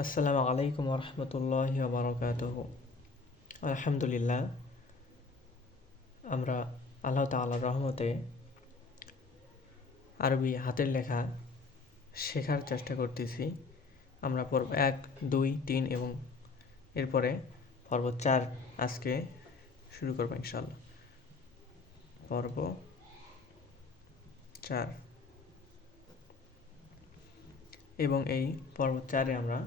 আসসালামু আলাইকুম রহমতুল্লাহ বারকাত আলহামদুলিল্লাহ, আমরা আল্লাহ তাল্লাহ রহমতে আরবি হাতের লেখা শেখার চেষ্টা করতেছি। আমরা পর্ব এক, দুই, তিন এবং এরপরে পর্ব চার আজকে শুরু করব ইনশাল্লাহ পর্ব চার। এবং এই পর্ব চারে আমরা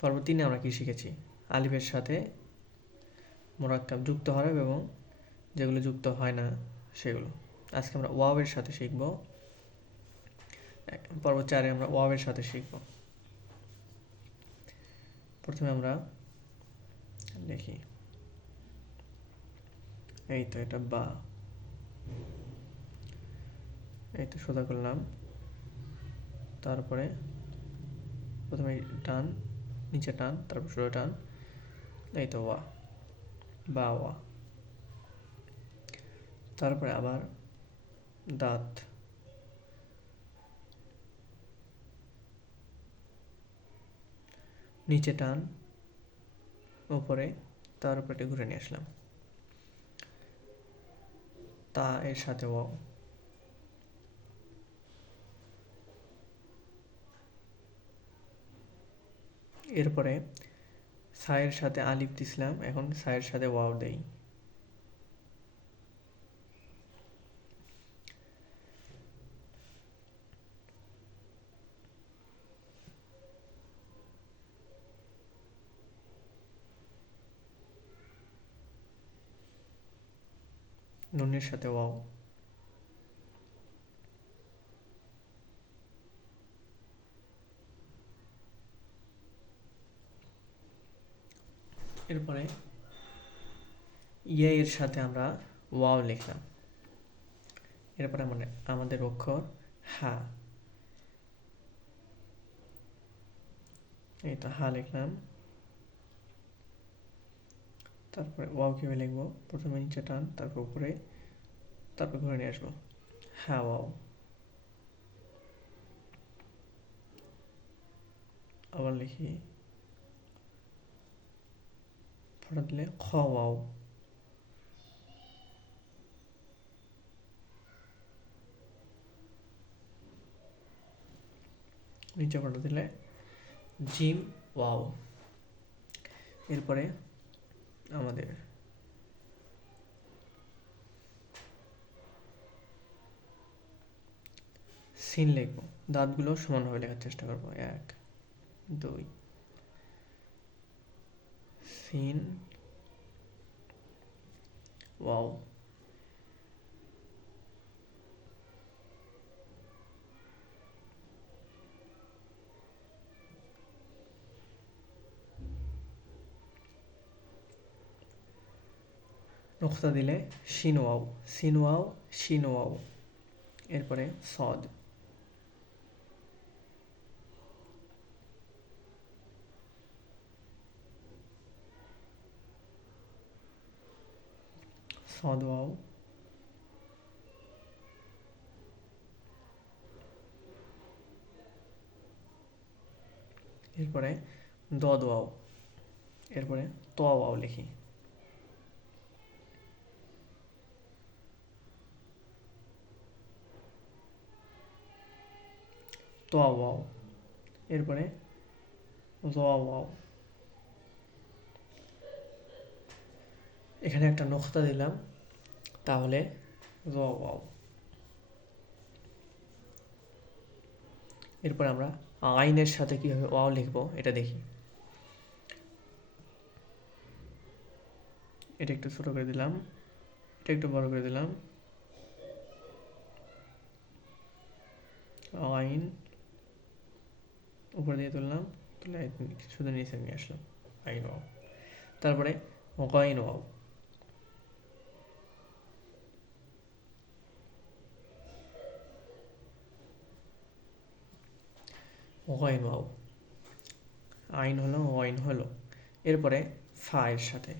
পর্ব তিনে আমরা কী শিখেছি? আলিফের সাথে মোরাক্কাব যুক্ত হরফ এবং যেগুলো যুক্ত হয় না সেগুলো। আজকে আমরা ওয়াবের সাথে শিখব। পর্ব চারে আমরা ওয়াবের সাথে শিখব। প্রথমে আমরা দেখি। এই তো এটা বা। এই তো সোজা করলাম। তারপরে প্রথমে টান নিচে টান, তারপর সোজা টান। এই তো ওয়া, বা ওয়া। তারপরে আবার দাঁত। নিচে টান উপরে তার উপরে ঘুরে নিয়ে আসলাম। তা এর সাথে ওয়াও। এরপরে সায়ের সাথে আলিফ দিছিলাম এখন সায়ের সাথে ওয়াও দেই। নুনের সাথে ওয়াও। এরপরে ইয়ে এর সাথে আমরা ওয়াও লিখলাম। এরপরে মানে আমাদের অক্ষর হা। এই তো হা লিখলাম। তারপরে ওয়াও কীভাবে লিখব? প্রথমে নিচে টান, তারপর উপরে, তারপর ঘুরে নিয়ে আসব। হ্যাঁ ওয়াও। আবার লিখি। ফোটা দিলে খ ওয়াও। নিচে ফোটা দিলে জিম ওয়াও। এরপরে আমাদের সিন লিখব। দাঁতগুলো সমানভাবে লেখার চেষ্টা করব। এক, দুই সিন ওয়াও নোক্তা দিলে শিনওয়াও সিনওয়াও শিনওয়াও এরপরে সদ। সদ ওয়াও এরপরে দ দোয়াও এরপরে তোয়া ওয়াও লিখি। তোয়া ওয়াও এরপরে জোয়া ওয়াও এখানে একটা নকশা দিলাম। তাহলে জোয়া ওয়াও। এরপর আমরা আইনের সাথে কীভাবে ওয়াও লিখব, এটা দেখি। এটা একটু ছোটো করে দিলাম, এটা একটু বড় করে দিলাম। আইন, উপরে দিয়ে তুললাম তুলে শুধু নিচে নিয়ে আসলাম, আইন ওয়াও। তারপরে গইন ওয়াও। গইন ওয়াও আইন হলো ওয়াইন হলো। এরপরে ফা এর সাথে।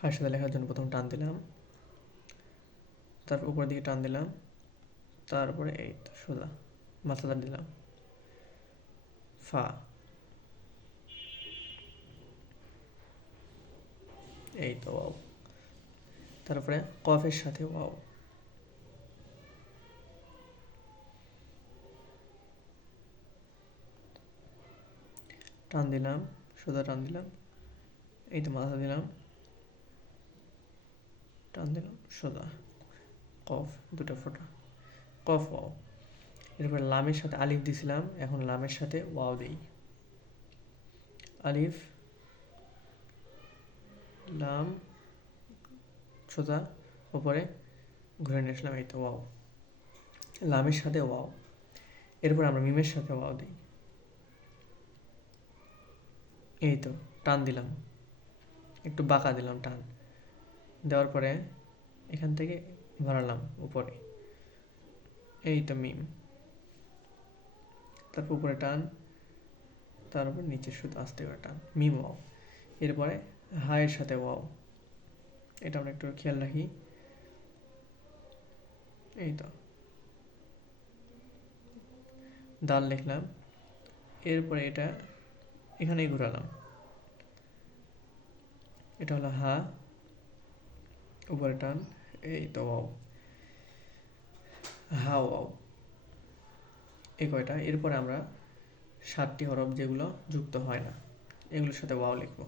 ফার সাথে লেখার জন্য প্রথম টান দিলাম। তারপর উপরের দিকে টান দিলাম। তারপরে এই তো সোজা মাথাটা দিলাম। ফা। এই তো, ওয়াও। তারপরে কফের সাথে, ওয়াও। টান দিলাম, সোজা টান দিলাম, এই তো মাথা দিলাম, টান দিলাম, সোজা, কফ, দুটো ফোঁটা, কফ ওয়াও, এরপর লামের সাথে আলিফ দিছিলাম, এখন লামের সাথে ওয়াও দিই, আলিফ, লাম, সোজা, ওপরে ঘুরে নিয়ে আসলাম, এই তো ওয়াও, লামের সাথে ওয়াও, এরপর আমরা মিমের সাথে ওয়াও দিই এই তো, টান দিলাম। একটু বাঁকা দিলাম টান। দেওয়ার পরে এখান থেকে ভরালাম উপরে। এই তো মিম। তারপর উপরে টান, তারপর নিচে শুধু আস্তে করে টান। মিম ওয়াও। এরপরে হায়ের সাথে ওয়াও। এটা আমরা একটু খেয়াল রাখি। এই তো। দাল লিখলাম। এরপরে এটা এখানেই ঘুরালাম। এটা হলো হা, উপরে টান, এই তো ওয়াও। হা, ওয়াও। এই কয়টা? এরপরে আমরা সাতটি হরফ যেগুলো যুক্ত হয় না, এগুলোর সাথে ওয়াও লিখব।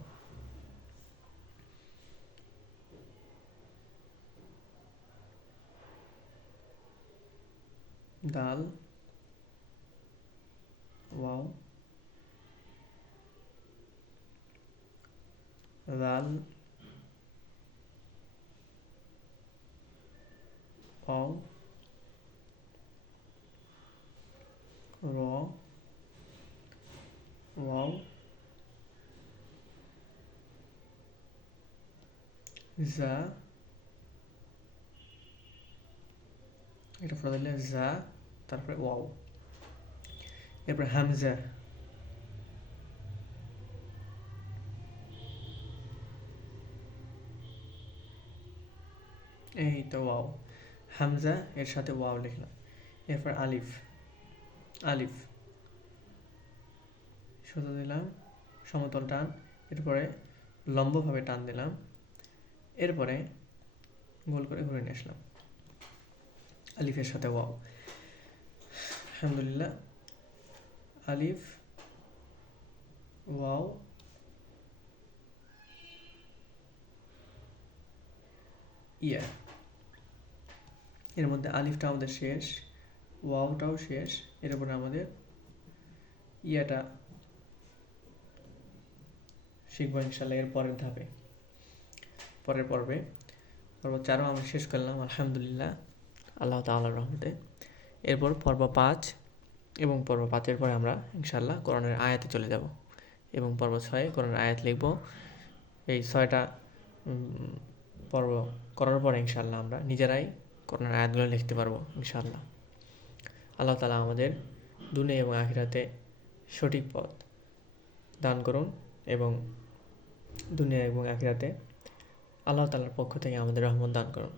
দাল, ওয়াও। দাল ওয়াও র ওয়াও জা এটা পড়ে দিলে জা তারপরে ওয়াও। এরপরে হামজা। এই তো ওয়াও। হামজা এর সাথে ওয়াও লিখলাম। এরপর আলিফ। আলিফ। সোজা দিলাম, সমতল টান। এরপরে লম্বভাবে টান দিলাম। এরপরে গোল করে ঘুরে নিয়ে আসলাম। আলিফের সাথে ওয়াও। আলহামদুলিল্লাহ। আলিফ। ওয়াও। ইয়া। এর মধ্যে আলিফটা আমাদের শেষ, ওয়াওটাও শেষ, এর উপরে আমাদের ইয়াটা শিখব ইনশাল্লাহ এর পরের ধাপে, পরের পর্বে। পর্ব চারও আমরা শেষ করলাম, আলহামদুলিল্লাহ, আল্লাহ তাল্লাহর রহমতে। এরপর পর্ব পাঁচ এবং পর্ব পাঁচের পরে আমরা ইনশাল্লাহ কোরআনের আয়াতে চলে যাব এবং পর্ব ছয়ে কোরআনের আয়াত লিখব। এই ছয়টা পর্ব করার পরে ইনশাল্লাহ আমরা নিজেরাই কোরআনের আয়াতগুলো লিখতে পারব ইনশাল্লাহ আল্লাহ তালা আমাদের দুনিয়া এবং আখিরাতে সঠিক পথ দান করুন এবং দুনিয়া এবং আখিরাতে আল্লাহ তালার পক্ষ থেকে আমাদের রহমত দান করুন।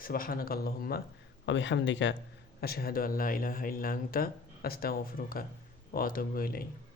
সুবাহানাক আল্লাহুম্মা আবিহামদিকা আশহাদু আল্লা ইলাহা ইল্লা আনতা, আস্তাগফিরুকা ওয়া আতুবু ইলাইক।